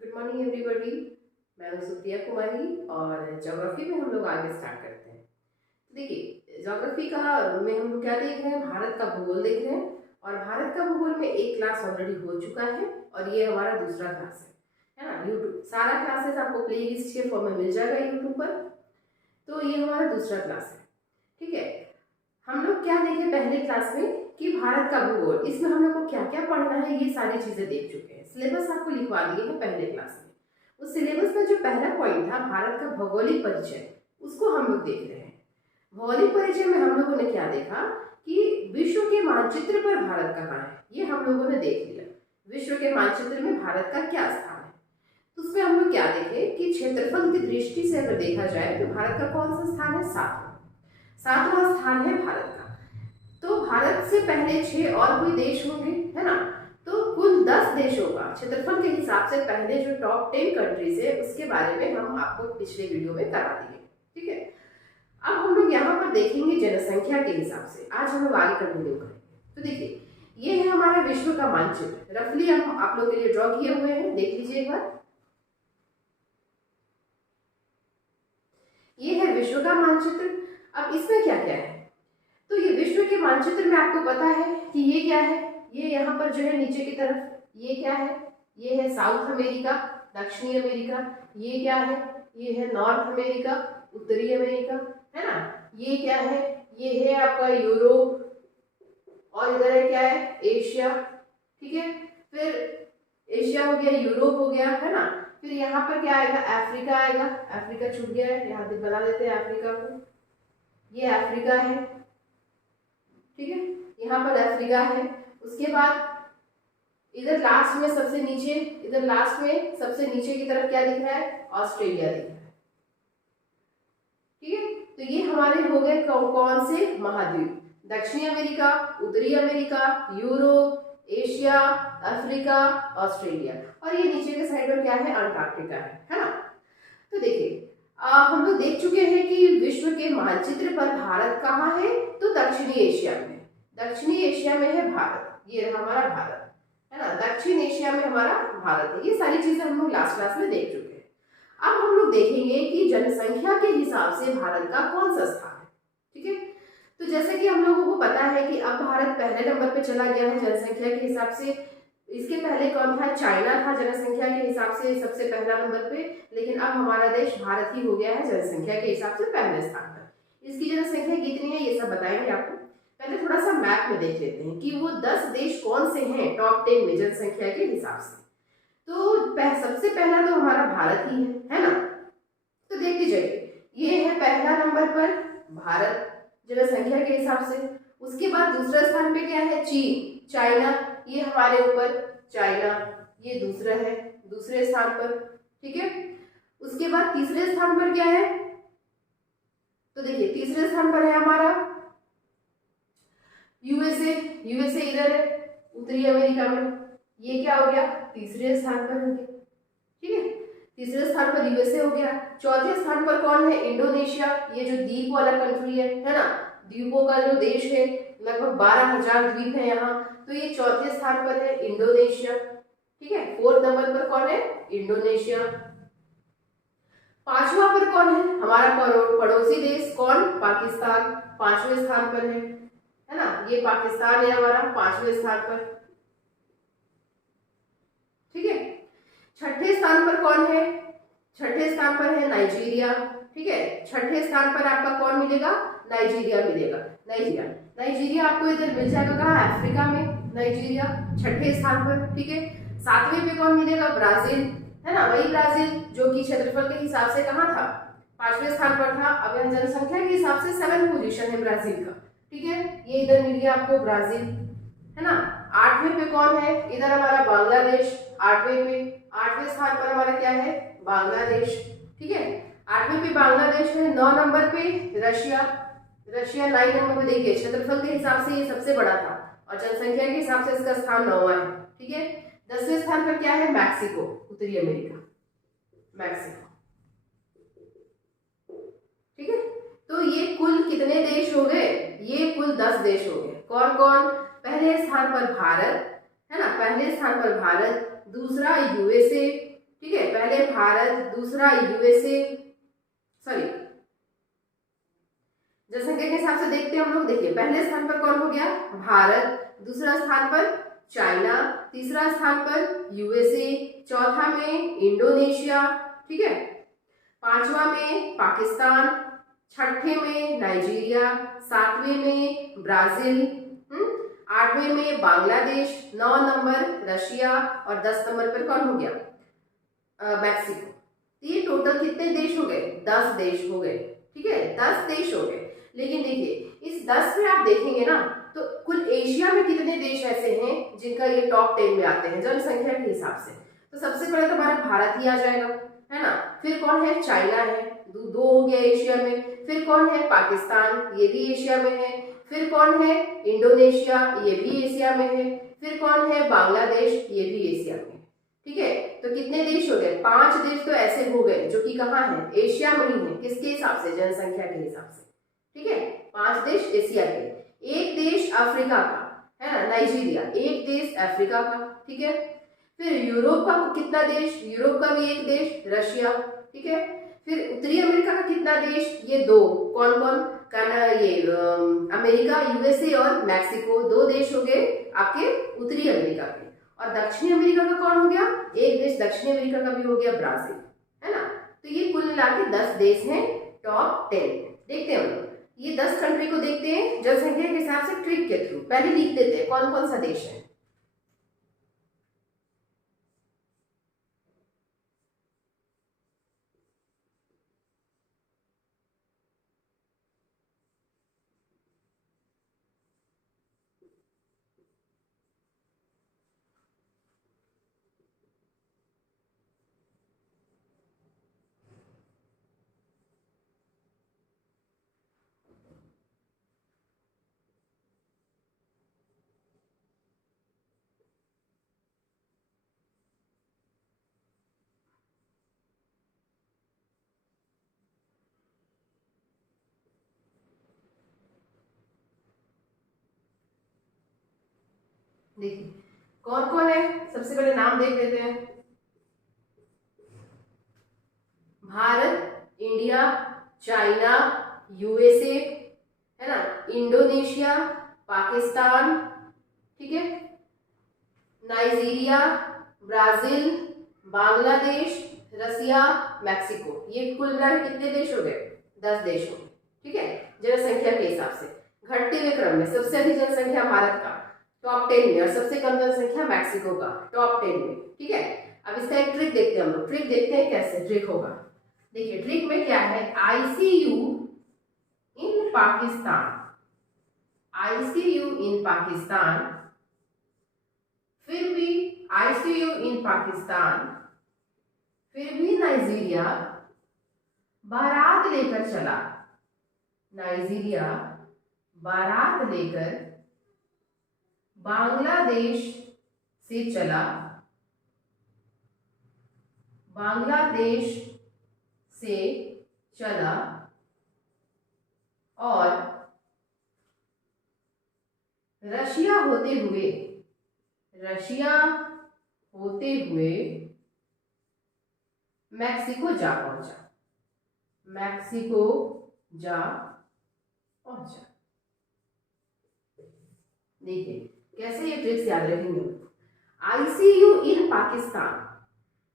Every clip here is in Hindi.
Good morning everybody. मैं हूं सुप्रिया कुमारी और ज्योग्राफी में हम लोग आगे स्टार्ट करते हैं। तो देखिए, ज्योग्राफी का में हम लोग क्या देख रहे हैं, भारत का भूगोल देख रहे हैं। और भारत का भूगोल में एक क्लास ऑलरेडी हो चुका है और ये हमारा दूसरा क्लास है ना। यूट्यूब सारा क्लासेस आपको प्ले लिस्ट के फॉर्म में मिल जाएगा यूट्यूब पर। तो ये हमारा दूसरा क्लास है, ठीक है। हम लोग क्या देखे पहले क्लास में कि भारत का भूगोल, इसमें हम लोग को क्या क्या पढ़ना है ये सारी चीजें देख चुके हैं। सिलेबस आपको लिखवा दिए हैं पहले क्लास में। उस सिलेबस में जो पहला पॉइंट था भारत का भौगोलिक परिचय, उसको हम लोग देख रहे हैं। भौगोलिक परिचय में हम लोगों ने क्या देखा कि विश्व के मानचित्र पर भारत कहाँ है, ये हम लोगों ने देख लिया। विश्व के मानचित्र में भारत का क्या स्थान है, तो उसमें हम लोग क्या देखे कि क्षेत्रफल की दृष्टि से अगर देखा जाए तो भारत का कौन सा स्थान है, सातवां स्थान है भारत का। तो भारत से पहले 6 और कोई देश होंगे, है ना। तो कुल 10 देशों का क्षेत्रफल के हिसाब से पहले जो टॉप 10 कंट्रीज है उसके बारे में हम आपको पिछले वीडियो में करा दिए, ठीक है। अब हम लोग यहाँ पर देखेंगे जनसंख्या के हिसाब से। आज हम लोग आगे कंटिन्यू करेंगे। तो देखिए, ये है हमारा विश्व का मानचित्र, रफली हम आप लोग के लिए ड्रॉ किए हुए हैं, देख लीजिए एक बार। ये है विश्व का मानचित्र। अब इसमें क्या क्या है, तो ये विश्व के मानचित्र में आपको पता है कि ये क्या है, ये यहाँ पर जो है नीचे की तरफ ये क्या है, ये है साउथ अमेरिका, दक्षिणी अमेरिका। ये क्या है, ये है नॉर्थ अमेरिका, उत्तरी अमेरिका, है ना। ये क्या है, ये है आपका यूरोप, और इधर है क्या है, एशिया, ठीक है। फिर एशिया हो गया, यूरोप हो गया, है ना। फिर यहाँ पर क्या आएगा, अफ्रीका आएगा। अफ्रीका छूट गया है, यहाँ पे बना देते हैं अफ्रीका को। ये अफ्रीका है, ठीक है, यहाँ पर अफ्रीका है। उसके बाद इधर लास्ट में सबसे नीचे, इधर लास्ट में सबसे नीचे की तरफ क्या दिख रहा है, ऑस्ट्रेलिया दिख रहा है, ठीक है। तो ये हमारे हो गए कौन से महाद्वीप, दक्षिणी अमेरिका, उत्तरी America, Europe, Asia, Africa, Australia. और ये नीचे के साइड में क्या है, अंटार्कटिका है ना। तो देखिए, हम लोग देख चुके हैं कि विश्व के मानचित्र पर भारत कहाँ है, तो दक्षिणी एशिया में। दक्षिणी एशिया में है भारत, ये रहा हमारा भारत, है ना। दक्षिण एशिया में हमारा भारत है। ये सारी चीजें हम लोग लास्ट क्लास में देख चुके हैं। अब हम लोग देखेंगे कि जनसंख्या के हिसाब से भारत का कौन सा स्थान है, ठीक है। तो जैसे कि हम लोगों को पता है कि अब भारत पहले नंबर पे चला गया है जनसंख्या के हिसाब से। इसके पहले कौन था, चाइना था जनसंख्या के हिसाब से सबसे पहला नंबर पे। लेकिन अब हमारा देश भारत ही हो गया है जनसंख्या के हिसाब से पहले स्थान पर। इसकी जनसंख्या कितनी है ये सब बताएंगे आपको। पहले थोड़ा सा मैप में देख लेते हैं कि वो 10 देश कौन से हैं टॉप 10 में जनसंख्या के हिसाब से। तो सबसे पहला तो हमारा भारत ही है ना। तो देख लीजिए, ये है पहला नंबर पर भारत जनसंख्या के हिसाब से। उसके बाद दूसरा स्थान पे क्या है, चीन, चाइना, ये हमारे ऊपर चाइना, ये दूसरा है, दूसरे स्थान पर, ठीक है। उसके बाद तीसरे स्थान पर क्या है, तो देखिए तीसरे स्थान पर है हमारा यूएसए। यूएसए इधर है उत्तरी अमेरिका में। ये क्या हो गया, तीसरे स्थान पर हो गया, ठीक है। तीसरे स्थान पर यूएसए हो गया। चौथे स्थान पर कौन है, इंडोनेशिया, ये जो द्वीप वाला कंट्री है ना। द्वीपों का जो देश है, लगभग 12,000 द्वीप है यहाँ। तो ये चौथे स्थान पर है इंडोनेशिया, ठीक है। फोर्थ नंबर पर कौन है, इंडोनेशिया। पांचवा पर कौन है, हमारा पड़ोसी देश कौन, पाकिस्तान, पांचवें स्थान पर है ना। ये पाकिस्तान है हमारा 5वें स्थान पर, ठीक है। छठे स्थान पर कौन है, छठे स्थान पर है नाइजीरिया, ठीक है। छठे स्थान पर आपका कौन मिलेगा, नाइजीरिया मिलेगा। नाइजीरिया, नाइजीरिया आपको इधर मिल जाएगा कहाँ, अफ्रीका में नाइजीरिया, छठे स्थान पर, ठीक है। सातवें पे कौन मिलेगा, ब्राजील, है ना। वही ब्राजील जो कि क्षेत्रफल के हिसाब से कहाँ था, 5वें स्थान पर था। अब यहाँ जनसंख्या के हिसाब से 7th पोजीशन है ब्राजील का, ठीक है। ये इधर मिल गया आपको ब्राजील, है ना। 8वें पे कौन है, इधर हमारा बांग्लादेश, 8वें पे, 8वें स्थान पर हमारा क्या है, बांग्लादेश, ठीक है। 8वें पे बांग्लादेश है। 9 नंबर पे रशिया, रशिया 9 नंबर पे। देखिए क्षेत्रफल के हिसाब से ये सबसे बड़ा था और जनसंख्या के हिसाब से इसका स्थान 9वां है, ठीक है। 10वें स्थान पर क्या है, मैक्सिको, उत्तरी अमेरिका, मैक्सिको, ठीक है। तो ये कुल कितने देश हो गए, ये कुल 10 देश हो गए। कौन कौन, पहले स्थान पर भारत, है ना, पहले स्थान पर भारत, दूसरा यूएसए, ठीक है, पहले भारत, दूसरा यूएसए, सॉरी जनसंख्या के हिसाब से देखते हैं हम लोग। देखिए पहले स्थान पर कौन हो गया, भारत, दूसरा स्थान पर चाइना, तीसरा स्थान पर यूएसए, चौथा में इंडोनेशिया, ठीक है, पांचवा में पाकिस्तान, छठे में नाइजीरिया, सातवें में ब्राजील, आठवें में बांग्लादेश, 9 नंबर रशिया और 10 नंबर पर कौन हो गया, मैक्सिको। ये टोटल कितने देश हो गए, 10 देश हो गए, ठीक है, 10 देश हो गए। लेकिन देखिए इस 10 में आप देखेंगे ना तो कुल एशिया में कितने देश ऐसे हैं जिनका ये टॉप 10 में आते हैं जनसंख्या के हिसाब से। तो सबसे पहले तो हमारा भारत ही आ जाएगा, है ना, फिर कौन है, चाइना है, दो हो गया एशिया में, फिर कौन है, पाकिस्तान, ये भी एशिया में है, फिर कौन है, इंडोनेशिया, ये भी एशिया में है, फिर कौन है, बांग्लादेश, ये भी एशिया में है, ठीक है। तो कितने देश हो गए, 5 देश तो ऐसे हो गए जो कि कहाँ है, एशिया में ही है, किसके हिसाब से, जनसंख्या के हिसाब से, ठीक है, 5 देश एशिया के, एक देश अफ्रीका का, है ना, नाइजीरिया, एक देश अफ्रीका का, ठीक है, फिर यूरोप का कितना देश, यूरोप का भी एक देश रशिया, ठीक है, फिर उत्तरी अमेरिका का कितना देश, ये 2, कौन कौन, ये अमेरिका, यूएसए और मैक्सिको, 2 देश हो गए आपके उत्तरी अमेरिका के। और दक्षिणी अमेरिका का कौन हो गया, एक देश दक्षिणी अमेरिका का भी हो गया ब्राजील, है ना। तो ये कुल मिला के 10 देश हैं टॉप 10। देखते हैं हम लोग ये 10 कंट्री को देखते हैं जनसंख्या के हिसाब से ट्रिक के थ्रू। पहले लिख देते हैं कौन कौन सा देश है। देखिए कौन कौन है, सबसे पहले नाम देख लेते हैं। भारत, इंडिया, चाइना, यूएसए, है ना, इंडोनेशिया, पाकिस्तान, ठीक है, नाइजीरिया, ब्राजील, बांग्लादेश, रसिया, मैक्सिको। ये कुल मिला के कितने देश हो गए, 10 देश हो गए, ठीक है, जनसंख्या के हिसाब से घटते हुए क्रम में सबसे अधिक जनसंख्या भारत का टॉप 10 में और सबसे कम जनसंख्या मैक्सिको का टॉप 10 में, ठीक है। अब इसका एक ट्रिक देखते हैं हम लोग, ट्रिक देखते हैं कैसे ट्रिक होगा। देखिए ट्रिक में क्या है, आईसीयू इन पाकिस्तान, आईसीयू इन पाकिस्तान, फिर भी आईसीयू इन पाकिस्तान, फिर भी नाइजीरिया बारात लेकर चला, नाइजीरिया बारात लेकर बांग्लादेश से चला, बांग्लादेश से चला और रशिया होते हुए, रशिया होते हुए मैक्सिको जा पहुंचा, मैक्सिको जा पहुंचा। देखिए कैसे ये ट्रिक्स याद रखेंगे। आईसीयू इन पाकिस्तान,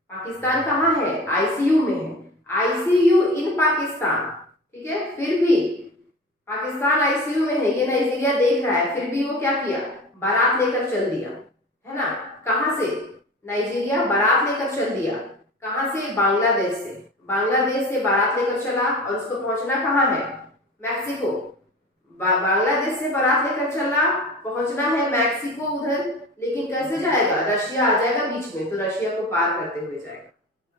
पाकिस्तान कहाँ है, आईसीयू में है, आईसीयू इन पाकिस्तान, ठीक है, फिर भी पाकिस्तान आईसीयू में है, ये नाइजीरिया देख रहा है, फिर भी वो क्या किया, बारात लेकर चल दिया, है ना, कहाँ से, नाइजीरिया बारात लेकर चल दिया, कहाँ से, बांग्लादेश से, बांग्लादेश से बारात लेकर चला और उसको पहुंचना कहाँ है, मैक्सिको, बांग्लादेश से बारात लेकर चला, पहुंचना है मैक्सिको उधर, लेकिन कैसे जाएगा, रशिया आ जाएगा बीच में, तो रशिया को पार करते हुए जाएगा,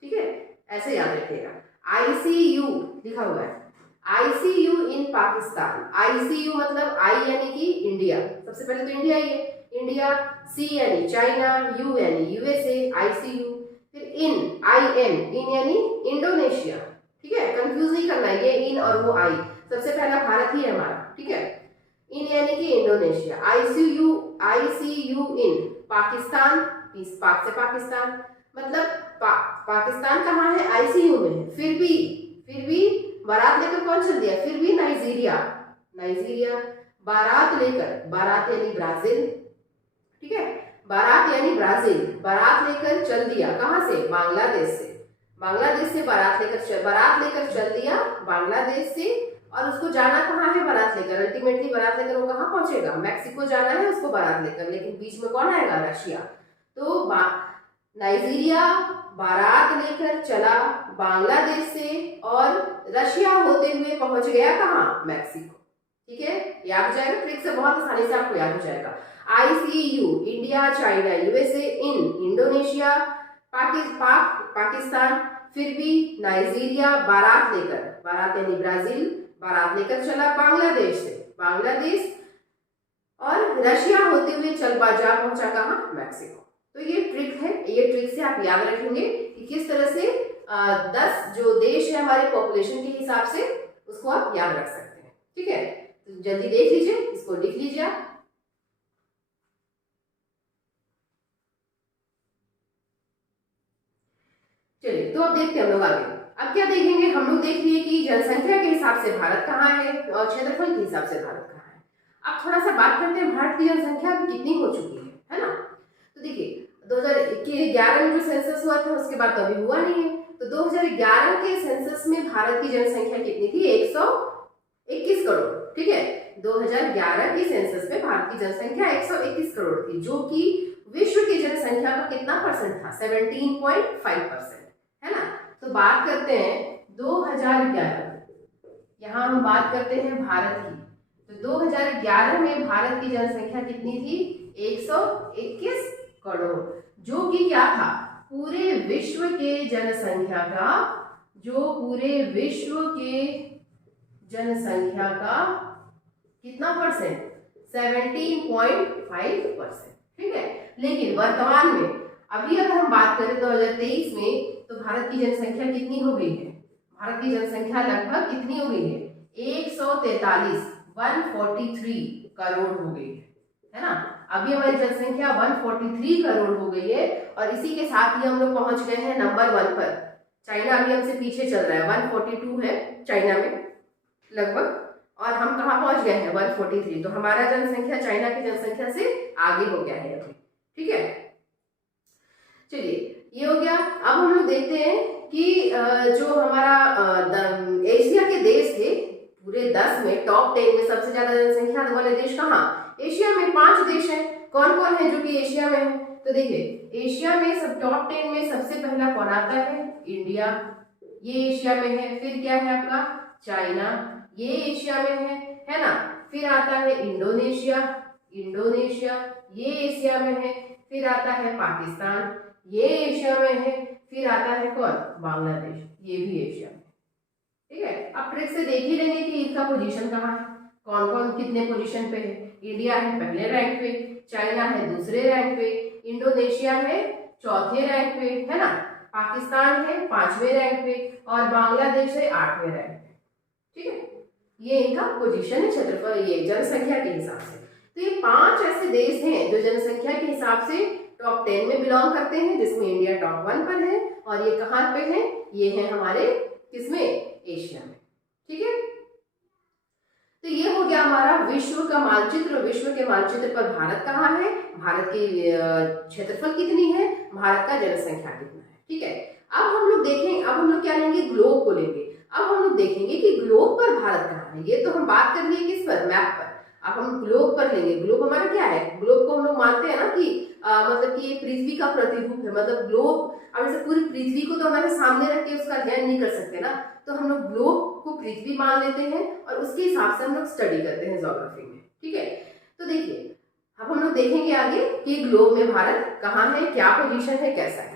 ठीक है, ऐसे याद रखिएगा। आईसीयू लिखा हुआ है, आईसीयू इन पाकिस्तान, आईसीयू मतलब आई यानी कि इंडिया, सबसे पहले तो इंडिया ही है, इंडिया, सी यानी चाइना, यू यानी यूएसए, आईसीयू, फिर इन, आई एन, इन यानी इंडोनेशिया, ठीक है, कंफ्यूज नहीं करना है, ये इन और वो आई, सबसे पहला भारत ही है हमारा, ठीक है, इन यानी कि इंडोनेशिया, आईसीयू, आईसीयू इन पाकिस्तान, पाक से पाकिस्तान, मतलब पाकिस्तान कहाँ है, आईसीयू में है, फिर भी बारात लेकर कौन चल दिया, फिर भी नाइजीरिया बारात लेकर, बारात यानी ब्राजील, ठीक है, बारात यानी ब्राजील, बारात लेकर चल दिया कहां से, बांग्लादेश से बारात लेकर चल दिया बांग्लादेश से, और उसको जाना कहाँ है, बारात लेकर, अल्टीमेटली बारात लेकर वो कहाँ पहुंचेगा, मैक्सिको जाना है उसको बारात लेकर, लेकिन बीच में कौन आएगा, रशिया। तो नाइजीरिया बारात लेकर चला बांग्लादेश से और रशिया होते हुए पहुंच गया कहाँ, मैक्सिको। ठीक है, याद हो जाएगा, ट्रिक से बहुत आसानी से आपको याद हो जाएगा। ICU, India, China, USA, Indonesia, Pakistan, फिर भी नाइजीरिया बारात लेकर, बारात यानी ब्राजील, बारात लेकर चला बांग्लादेश से, बांग्लादेश और रशिया होते हुए चल जा पहुंचा कहाँ, मैक्सिको। तो ये ट्रिक है, ये ट्रिक से आप याद रखेंगे कि किस तरह से 10 जो देश है हमारे पॉपुलेशन के हिसाब से, उसको आप याद रख सकते हैं। ठीक है, तो जल्दी देख लीजिए, इसको लिख लीजिए आप। चलिए, तो अब देखते हैं हम लोग आगे। अब क्या देखेंगे, हम लोग देख लिए कि जनसंख्या के हिसाब से भारत कहाँ है और क्षेत्रफल के हिसाब से भारत कहाँ है। अब थोड़ा सा बात करते हैं भारत की जनसंख्या कितनी हो चुकी है ना। तो देखिए 2011 में जो सेंसस हुआ था उसके बाद तो अभी हुआ नहीं है। तो 2011 के सेंसस में भारत की जनसंख्या कितनी थी, 121 करोड़। ठीक है, 2011 की सेंसस में भारत की जनसंख्या 121 करोड़ थी, जो कि विश्व की जनसंख्या का कितना परसेंट था, 17.5%, है ना। तो बात करते हैं 2011, यहाँ हम बात करते हैं भारत की। तो 2011 में भारत की जनसंख्या कितनी थी, 121 करोड़, जो कि क्या था, पूरे विश्व के जनसंख्या का, जो पूरे विश्व के जनसंख्या का कितना परसेंट, 17.5%। ठीक है, लेकिन वर्तमान में अभी अगर हम बात करें 2023 में, तो भारत की जनसंख्या कितनी हो गई है, भारत की जनसंख्या लगभग कितनी हो गई है, 143 करोड़ हो गई है ना। अभी हमारी जनसंख्या 143 करोड़ हो गई है, और इसी के साथ ही हम लोग पहुंच गए हैं नंबर 1 पर। चाइना अभी हमसे पीछे चल रहा है, 142 है चाइना में लगभग, और हम कहाँ पहुंच गए हैं, 143। तो हमारा जनसंख्या चाइना की जनसंख्या से आगे हो गया है अभी। ठीक है, चलिए ये हो गया। अब हम लोग देखते हैं कि जो हमारा एशिया के देश थे, पूरे 10 में, टॉप 10 में सबसे ज्यादा जनसंख्या वाले देश कहाँ, एशिया में 5 देश हैं। कौन कौन है जो कि एशिया में है, तो देखिए एशिया में सब टॉप 10 में सबसे पहला कौन आता है, इंडिया, ये एशिया में है। फिर क्या है आपका, चाइना, ये एशिया में है ना। फिर आता है इंडोनेशिया, ये एशिया में है। फिर आता है पाकिस्तान, ये एशिया में है। फिर आता है कौन, बांग्लादेश, ये भी एशिया में। ठीक है, अब ट्रिक से देख ही लेंगे कि इनका पोजीशन कहाँ है, कौन कौन कितने पोजीशन पे है। इंडिया है पहले रैंक पे, चाइना है दूसरे रैंक पे, इंडोनेशिया है चौथे रैंक पे, है ना, पाकिस्तान है 5वें रैंक पे, और बांग्लादेश है 8वें रैंक पे। ठीक है, ये इनका पोजीशन है क्षेत्रफल, ये जनसंख्या के हिसाब से। तो ये 5 ऐसे देश हैं जो जनसंख्या के हिसाब से टॉप 10 में बिलोंग करते हैं, जिसमें इंडिया टॉप 1 पर है, और ये कहाँ पे है, ये है हमारे किसमें, एशिया में। ठीक है, तो ये हो गया हमारा विश्व का मानचित्र। विश्व के मानचित्र पर भारत कहाँ है, भारत की क्षेत्रफल कितनी है, भारत का जनसंख्या कितना है। ठीक है, अब हम लोग देखें, अब हम लोग क्या लेंगे, ग्लोब को लेंगे। अब हम लोग देखेंगे कि ग्लोब पर भारत कहाँ है। ये तो हम बात कर लिए किस पर, मैप पर। अब हम ग्लोब पर लेंगे। ग्लोब हमारा क्या है, ग्लोब को हम लोग मानते हैं ना कि मतलब कि ये पृथ्वी का प्रतिरूप है। मतलब ग्लोब, अब ऐसे पूरी पृथ्वी को तो हमारे सामने रख के उसका अध्ययन नहीं कर सकते ना, तो हम लोग ग्लोब को पृथ्वी मान लेते हैं और उसके हिसाब से हम लोग स्टडी करते हैं ज्योग्राफी में। ठीक है, तो देखिए अब हम लोग देखेंगे आगे कि ग्लोब में भारत कहाँ है, क्या पोजीशन है, कैसा है।